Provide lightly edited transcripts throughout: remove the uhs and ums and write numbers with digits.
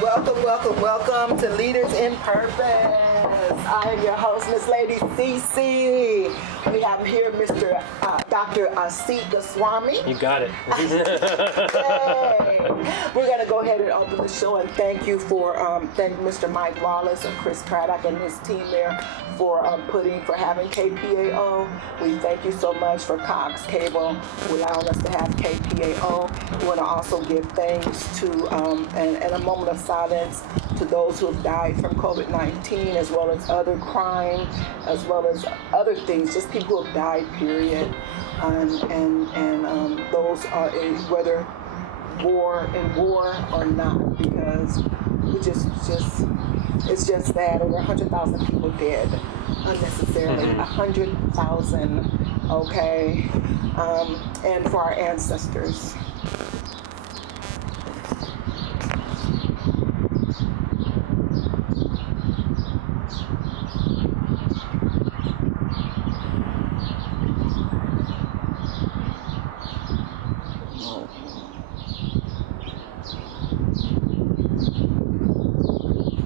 Welcome, welcome, welcome to Leaders in Purpose. I am your host, Miss Lady CC. We have here Mr. Dr. Asit Goswami. You got it. Yay. We're going to go ahead and open the show and thank you for thank Mr. Mike Wallace and Chris Craddock and his team there for having KPAO. We thank you so much for Cox Cable for allowing us to have KPAO. We want to also give thanks to and a moment of silence to those who have died from COVID-19, as well as other crime, as well as other things, just people who have died, period. And those are whether in war or not, because it's just sad. Over 100,000 people dead unnecessarily. 100,000, okay, and for our ancestors.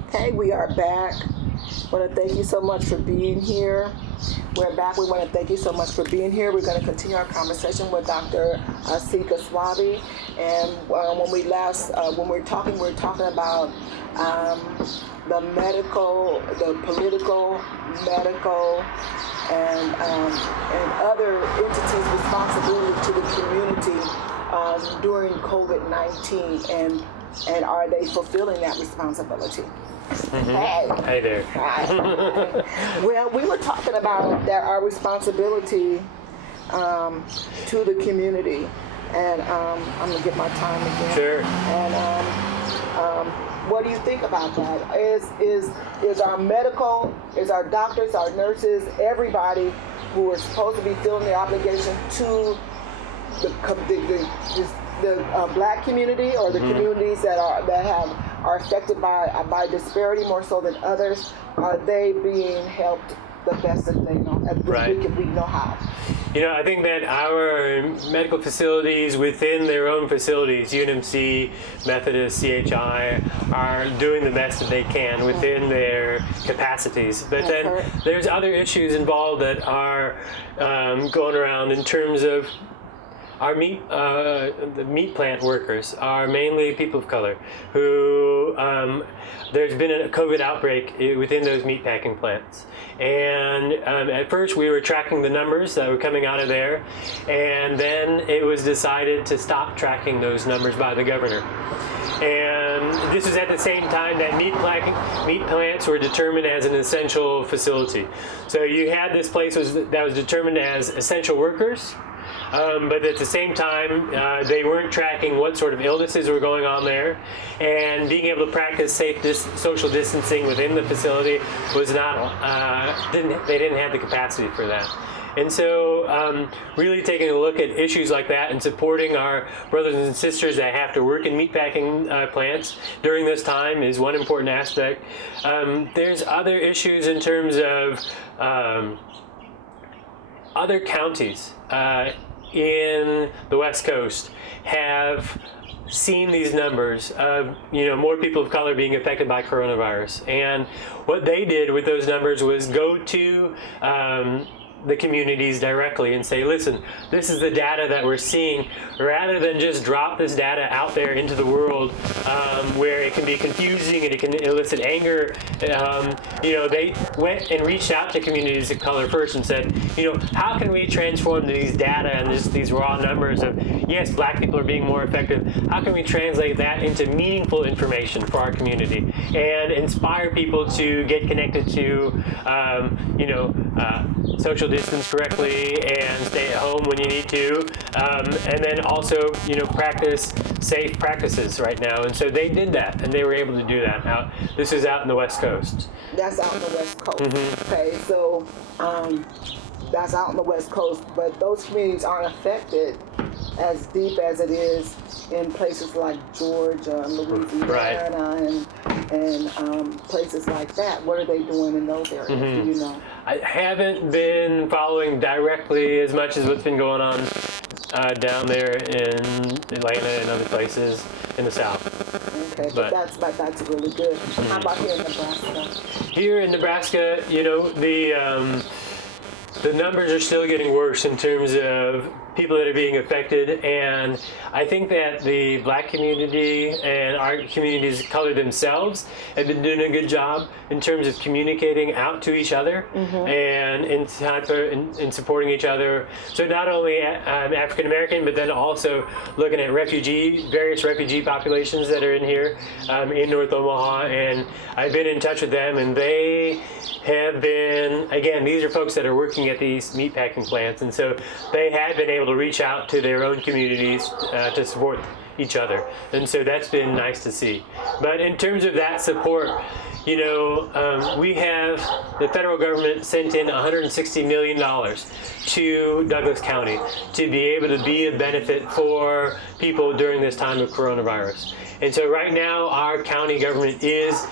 Okay, we are back. I want to thank you so much for being here. We're back. We want to thank you so much for being here. We're going to continue our conversation with Dr. Asit Goswami. And when we were talking about the medical, the political, medical, and other entities' responsibility to the community during COVID-19, and are they fulfilling that responsibility? Hey there. Hi. Well, we were talking about our responsibility to the community, and I'm gonna get my time again. Sure. And what do you think about that? Is our medical, is our doctors, our nurses, everybody who are supposed to be feeling the obligation to the black community, or the communities that are affected by disparity more so than others, are they being helped the best that they know, Right. we know how? You know, I think that our medical facilities within their own facilities, UNMC, Methodist, CHI, are doing the best that they can within their capacities. But then there's other issues involved that are going around in terms of our the meat plant workers are mainly people of color who, there's been a COVID outbreak within those meatpacking plants. And at first we were tracking the numbers that were coming out of there, and then it was decided to stop tracking those numbers by the governor. And this was at the same time that meat plants were determined as an essential facility. So you had this place that was determined as essential workers, but at the same time, they weren't tracking what sort of illnesses were going on there, and being able to practice safe social distancing within the facility was not, they didn't have the capacity for that. And so really taking a look at issues like that and supporting our brothers and sisters that have to work in meatpacking plants during this time is one important aspect. There's other issues in terms of other counties in the West Coast have seen these numbers of more people of color being affected by coronavirus, and what they did with those numbers was go to the communities directly and say, listen, this is the data that we're seeing, rather than just drop this data out there into the world where it can be confusing and it can elicit anger. They went and reached out to communities of color first and said, how can we transform these data and these raw numbers of, yes, black people are being more effective, how can we translate that into meaningful information for our community and inspire people to get connected to social distance correctly and stay at home when you need to, and then also practice safe practices right now. And so they did that, and they were able to do that. This is out in the West Coast. That's out in the West Coast. Okay, so that's out in the West Coast, but those communities aren't affected as deep as it is in places like Georgia and Louisiana, and places like that. What are they doing in those areas? Do you know? I haven't been following directly as much as what's been going on down there in Atlanta and other places in the South. Okay, but that's really good. How about here in Nebraska? Here in Nebraska, you know, the numbers are still getting worse in terms of people that are being affected, and I think that the Black community and our communities of color themselves have been doing a good job in terms of communicating out to each other and in supporting each other. So not only African American, but then also looking at various refugee populations that are in here in North Omaha, and I've been in touch with them, and they have been, again, these are folks that are working at these meatpacking plants, and so they have been able to reach out to their own communities to support each other, and so that's been nice to see. But in terms of that support, you know, we have the federal government sent in $160 million to Douglas County to be able to be a benefit for people during this time of coronavirus. And so right now our county government is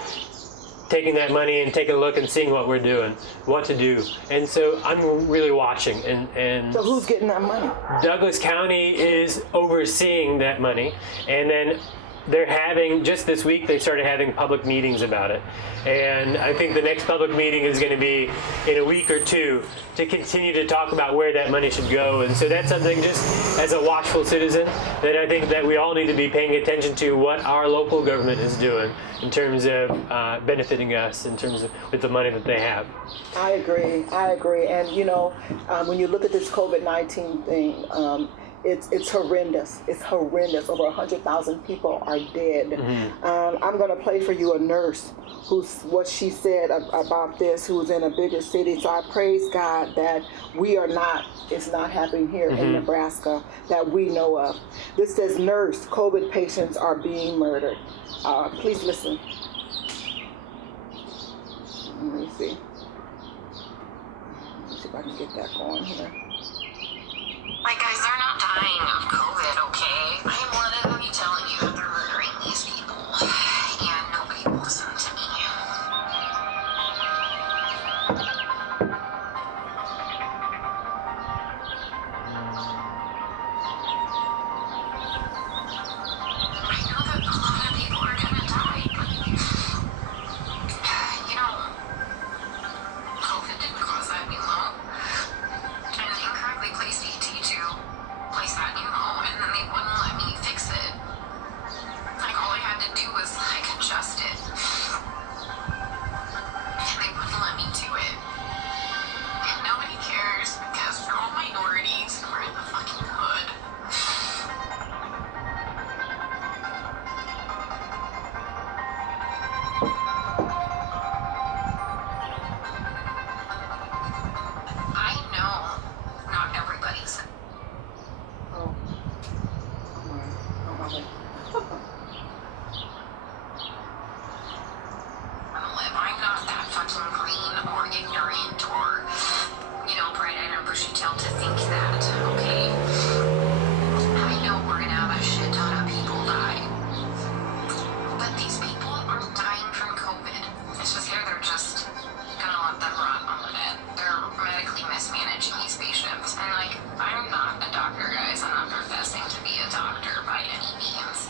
taking that money and taking a look and seeing what we're doing, what to do. And so I'm really watching. And So who's getting that money? Douglas County is overseeing that money. And then they're having, just this week, they started having public meetings about it. And I think the next public meeting is going to be in a week or two to continue to talk about where that money should go. And so that's something, just as a watchful citizen, that I think that we all need to be paying attention to what our local government is doing in terms of benefiting us in terms of with the money that they have. I agree. And you know, when you look at this COVID-19 thing, it's horrendous. It's horrendous. Over 100,000 people are dead. I'm going to play for you a nurse what she said about this, who's in a bigger city. So I praise God that it's not happening here in Nebraska that we know of. This says, nurse, COVID patients are being murdered. Please listen. Let me see. Let's see if I can get that going here. Like, guys, they're not dying of COVID, okay? I'm one of them telling you that they're murdering these people, and nobody will listen to me. I know that a lot of people are gonna die, but, you know, COVID didn't cause that pneumo, and they incorrectly placed ET to place that pneumo, and then they wouldn't let me fix it. Like, all I had to do was, like, adjust it, and they wouldn't let me do it. And nobody cares, because we're all minorities, and we're in the fucking hood. I know not everybody's. Oh. Oh my. I'm not that fucking green or ignorant or, you know, bright-eyed and bushy-tailed to think that, okay? I know we're gonna have a shit ton of people die. But these people aren't dying from COVID. It's just they're just gonna let them rot on it. They're medically mismanaging these patients. And, like, I'm not a doctor, guys. I'm not professing to be a doctor by any means.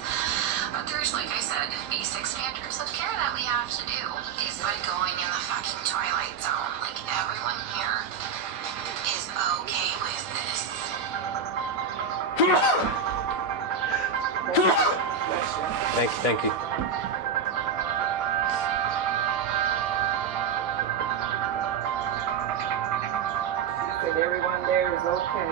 But there's, like I said, basic standards of care that we have to do. Is like going in the fucking Twilight Zone. Like, everyone here is okay with this. Thank you. She said everyone there is okay.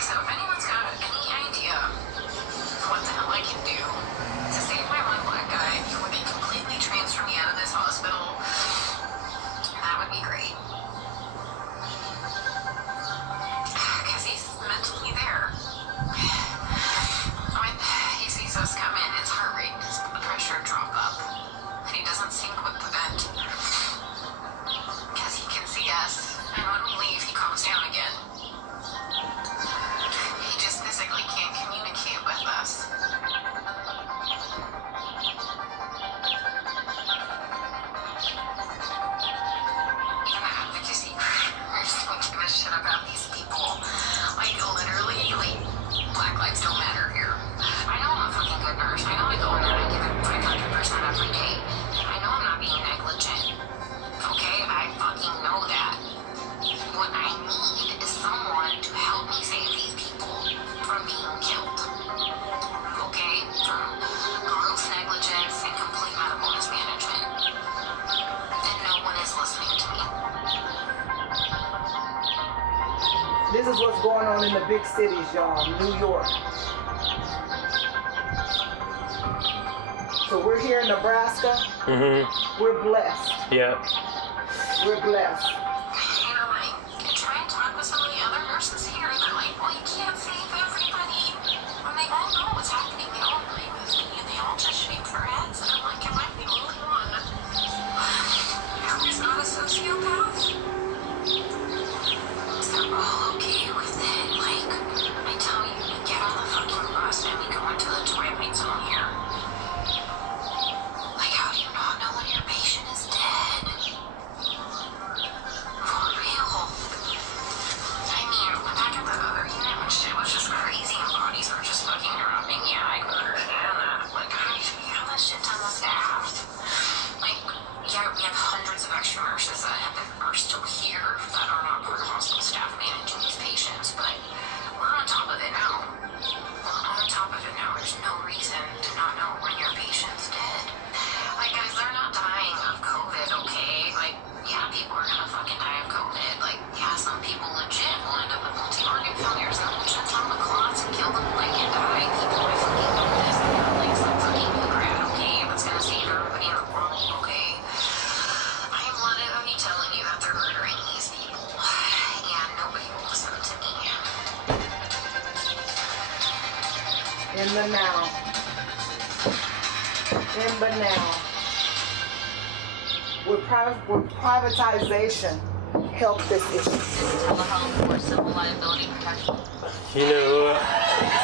So if anyone's got any idea what the hell I can do to save my one black guy before they completely transfer me out of this hospital, that would be great. Because he's mentally there. When he sees us come in, his heart rate, his blood pressure drop up. And he doesn't sync with the vent. from being killed. Okay? From gross negligence and complete medical mismanagement. And no one is listening to me. This is what's going on in the big cities, y'all. New York. So we're here in Nebraska. We're blessed. Yeah. We're blessed. You know, like, try and talk with some of the other nurses here. They're like, well, you can't save everybody. When they all know what's happening, they all agree with me, and they all just shake their heads. And I'm like, am I the only one who's not a sociopath? They're all okay with it. Like, I tell you, we get on the fucking bus and we go into the twilight zone here. Like, how do you not know when your patient is dead? For real. I mean, back at the other unit when shit was just crazy and bodies were just fucking dropping, yeah, I could understand that. Like, we have that shit ton of staff. Like, yeah, we have hundreds of extra nurses that are still here that are not part of hospital staff managing these patients, but we're on top of it now. We're on top of it now. There's no reason to not know when your patient's dead. Like, guys, they're not dying of COVID, okay? Like, yeah, people are gonna fucking die of COVID. Like, yeah, some people legit will end up with multi-organ failures and will shut down the clots and kill them, like, and die. People, I fucking know this. I'm not like some fucking new grad, okay? That's gonna save everybody in the world, okay? I am one of me telling you that they're murdering these people, and nobody will listen to me. In the now. In the now. With privatization help this issue. Telehealth or civil liability protection. You know,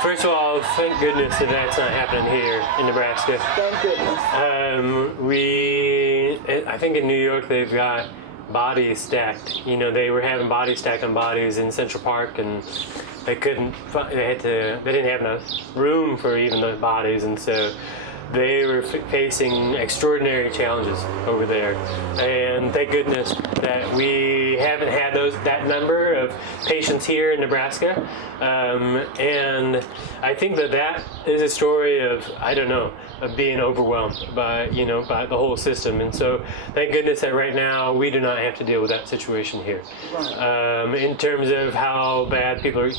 first of all, thank goodness that that's not happening here in Nebraska. Thank goodness. I think in New York they've got bodies stacked. You know, they were having bodies stacked on bodies in Central Park, and they didn't have enough room for even those bodies, and so they were facing extraordinary challenges over there. And thank goodness that we haven't had that number of patients here in Nebraska. And I think that is a story of, I don't know, of being overwhelmed by the whole system. And so thank goodness that right now we do not have to deal with that situation here. In terms of how bad people are,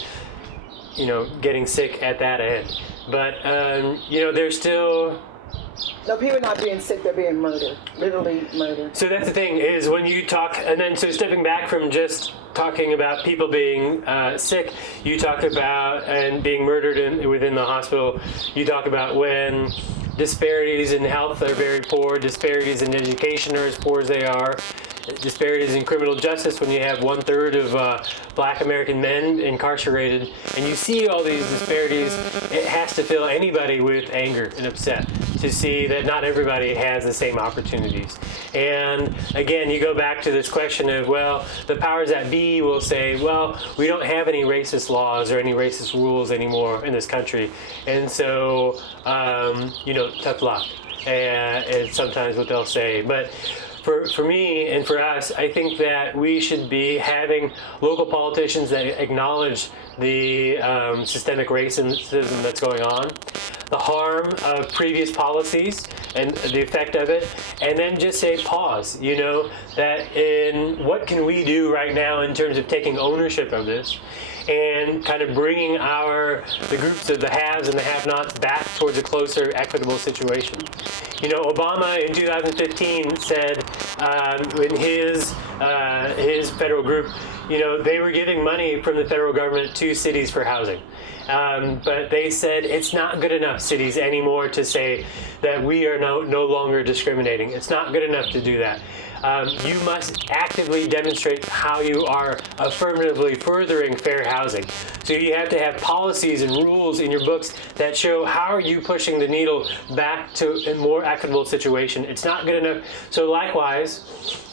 getting sick at that end. But, there's still... No, people are not being sick, they're being murdered. Literally murdered. So that's the thing, is when you talk, and then so stepping back from just talking about people being sick, you talk about and being murdered within the hospital, you talk about when disparities in health are very poor, disparities in education are as poor as they are, disparities in criminal justice when you have 1/3 of Black American men incarcerated, and you see all these disparities, it has to fill anybody with anger and upset to see that not everybody has the same opportunities. And again, you go back to this question of, well, the powers that be will say, well, we don't have any racist laws or any racist rules anymore in this country, and so, tough luck. And sometimes what they'll say. But for me and for us, I think that we should be having local politicians that acknowledge the systemic racism that's going on, the harm of previous policies and the effect of it, and then just say pause, that in what can we do right now in terms of taking ownership of this and kind of bringing the groups of the haves and the have-nots back towards a closer, equitable situation. Obama in 2015 said in his federal group, they were giving money from the federal government to cities for housing. But they said it's not good enough, cities, anymore to say that we are no longer discriminating. It's not good enough to do that. You must actively demonstrate how you are affirmatively furthering fair housing. So you have to have policies and rules in your books that show how are you pushing the needle back to a more equitable situation. It's not good enough. So likewise,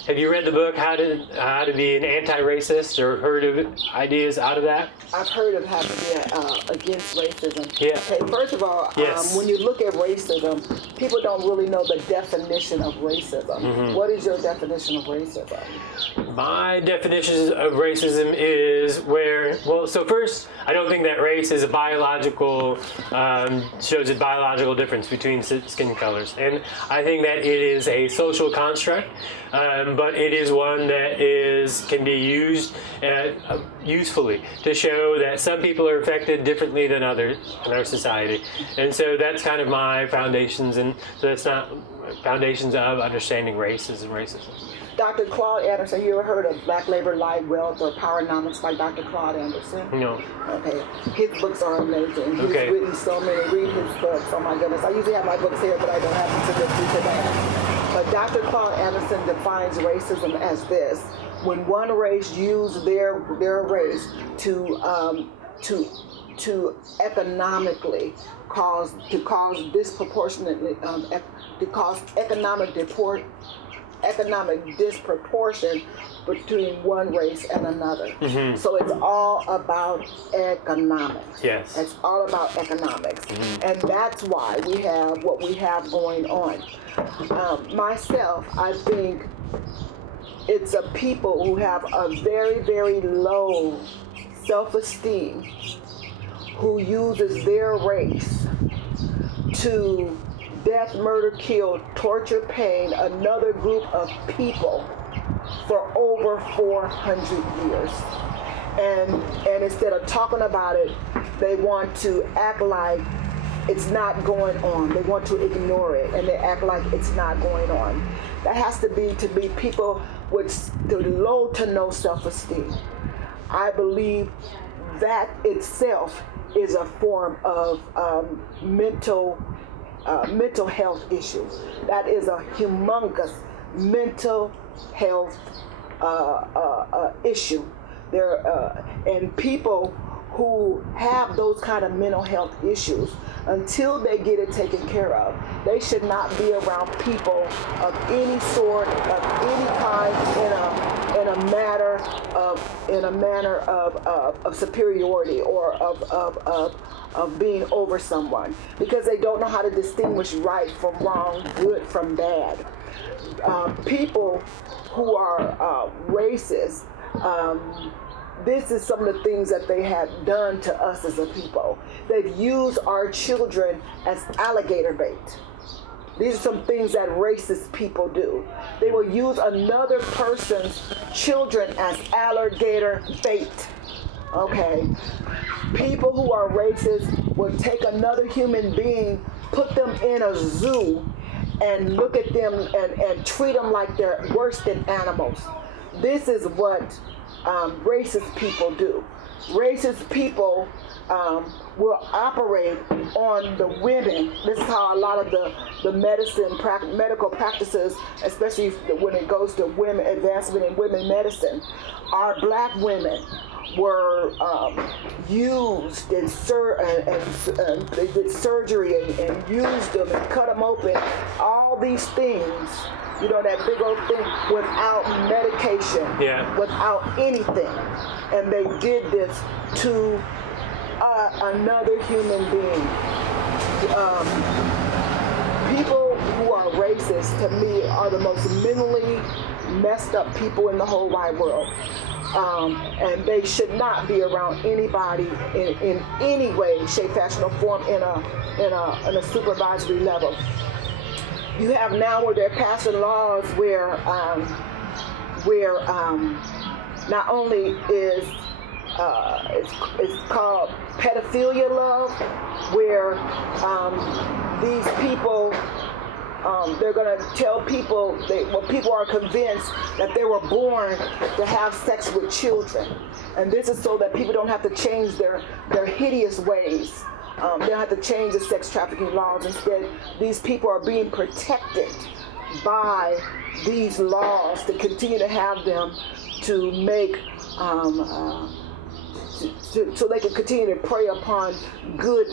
Have you read the book How to Be an Anti-Racist, or heard of ideas out of that? I've heard of how to be against racism. Yeah. Okay, first of all, Yes. when you look at racism, people don't really know the definition of racism. Mm-hmm. What is your definition of racism? My definition of racism is so first, I don't think that race is a biological, shows a biological difference between skin colors. And I think that it is a social construct, but it is one that can be used usefully to show that some people are affected differently than others in our society. And so that's kind of my foundations, and so that's not foundations of understanding racism. Dr. Claude Anderson, you ever heard of Black Labor, Light Wealth, or Powernomics by Dr. Claude Anderson? No. Okay. His books are amazing. He's Okay. written so many. Read his books. Oh my goodness. I usually have my books here, but I don't have them to get through today. But Dr. Claude Anderson defines racism as this: when one race uses their race to economically cause disproportionately to cause economic disproportion between one race and another. Mm-hmm. So it's all about economics. Yes. It's all about economics. Mm-hmm. And that's why we have what we have going on. Myself, I think it's a people who have a very, very low self-esteem, who uses their race to death, murder, kill, torture, pain another group of people for over 400 years. And instead of talking about it, they want to act like it's not going on. They want to ignore it, and they act like it's not going on. That has to be people with low to no self-esteem. I believe that itself is a form of mental health issue. That is a humongous mental health issue. And people who have those kind of mental health issues, until they get it taken care of, they should not be around people of any sort, of any kind, in a manner of superiority or of being over someone, because they don't know how to distinguish right from wrong, good from bad. People who are racist, this is some of the things that they have done to us as a people. They've used our children as alligator bait. These are some things that racist people do. They will use another person's children as alligator bait. Okay? People who are racist will take another human being, put them in a zoo, and look at them and treat them like they're worse than animals. This is what racist people do. Racist people will operate on the women. This is how a lot of the medical practices, especially when it goes to women, advancement in women medicine, our black women were used and they did surgery and used them and cut them open. All these things, you know, that big old thing, without medication, without anything. And they did this to another human being. People who are racist, to me, are the most mentally messed up people in the whole wide world. And they should not be around anybody in any way, shape, fashion, or form in a supervisory level. You have now where they're passing laws where not only is it's called pedophilia love, where these people they're going to tell people people are convinced that they were born to have sex with children, and this is so that people don't have to change their hideous ways. They don't have to change the sex trafficking laws. Instead, these people are being protected by these laws to continue to have them to make so they can continue to prey upon good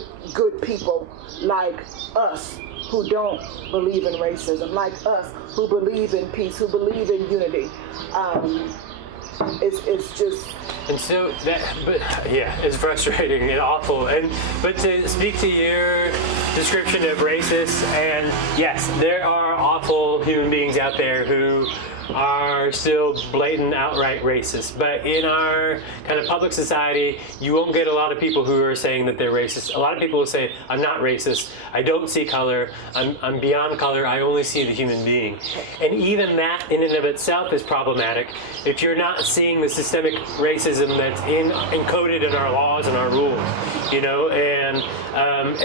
people like us who don't believe in racism, like us who believe in peace, who believe in unity. It's just. And so but yeah, it's frustrating and awful. But to speak to your description of racist, and yes, there are awful human beings out there who are still blatant, outright racist. But in our kind of public society, you won't get a lot of people who are saying that they're racist. A lot of people will say, I'm not racist, I don't see color, I'm beyond color, I only see the human being. And even that in and of itself is problematic if you're not seeing the systemic racism that's encoded in our laws and our rules, and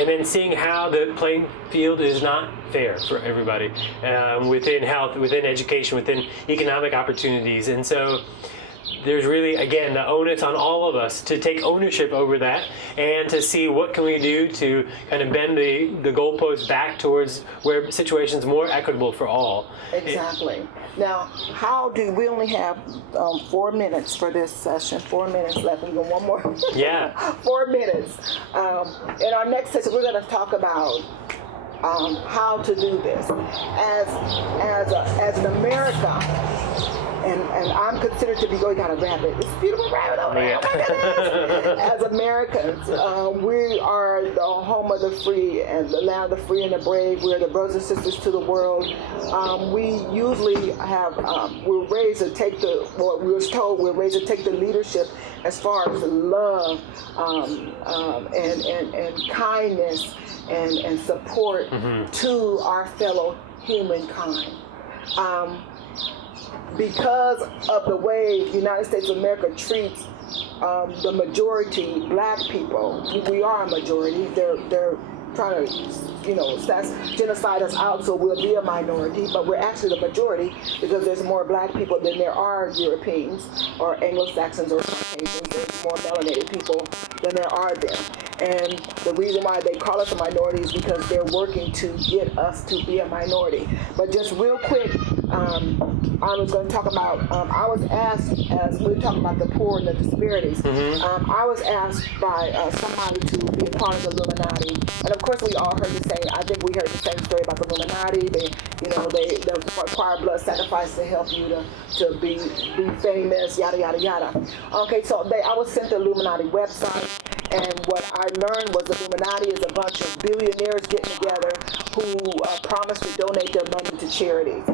then seeing how the playing field is not fair for everybody within health, within education, within economic opportunities. And so there's really, again, the onus on all of us to take ownership over that and to see what can we do to kind of bend the goalposts back towards where situations more equitable for all. Exactly. Now, we only have 4 minutes for this session, 4 minutes left, and one more. Yeah. 4 minutes. In our next session, we're going to talk about how to do this as an America, and I'm considered to be going down a rabbit. This beautiful rabbit over there. Oh my goodness! As Americans, we are the home of the free and the land of the free and the brave. We are the brothers and sisters to the world. We usually have we're raised to take we were told we're raised to take the leadership as far as love and kindness and support to our fellow humankind. Because of the way the United States of America treats the majority black people, we are a majority. They're trying to, genocide us out so we'll be a minority, but we're actually the majority because there's more black people than there are Europeans or Anglo-Saxons or Caucasians. There's more melanated people than there are them. And the reason why they call us a minority is because they're working to get us to be a minority. But just real quick, I was going to talk about, I was asked, as we were talking about the poor and the disparities, I was asked by somebody to be a part of the Illuminati. And of course we all heard I think we heard the same story about the Illuminati. They require blood sacrifice to help you to be famous, yada, yada, yada. Okay, so I was sent the Illuminati website. And what I learned was the Illuminati is a bunch of billionaires getting together who promise to donate their money to charities.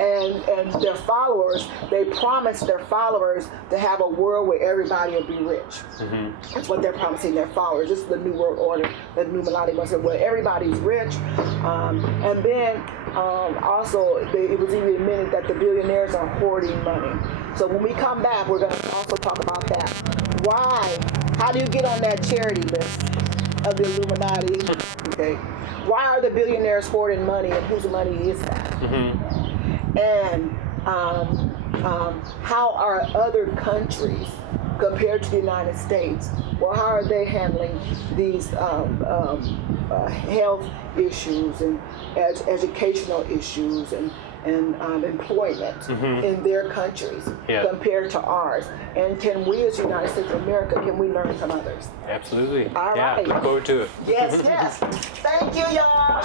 And their followers, they promise their followers to have a world where everybody will be rich. That's what they're promising their followers. This is the New World Order, the Illuminati wants it, where everybody's rich. And then also, it was even admitted that the billionaires are hoarding money. So when we come back, we're going to also talk about that. How do you get on that charity list of the Illuminati? Okay. Why are the billionaires hoarding money, and whose money is that? And how are other countries compared to the United States? Well, how are they handling these health issues and educational issues and employment in their countries compared to ours? And can we as United States of America, can we learn from others? Absolutely. All right. Look forward to it. Yes. Thank you, y'all.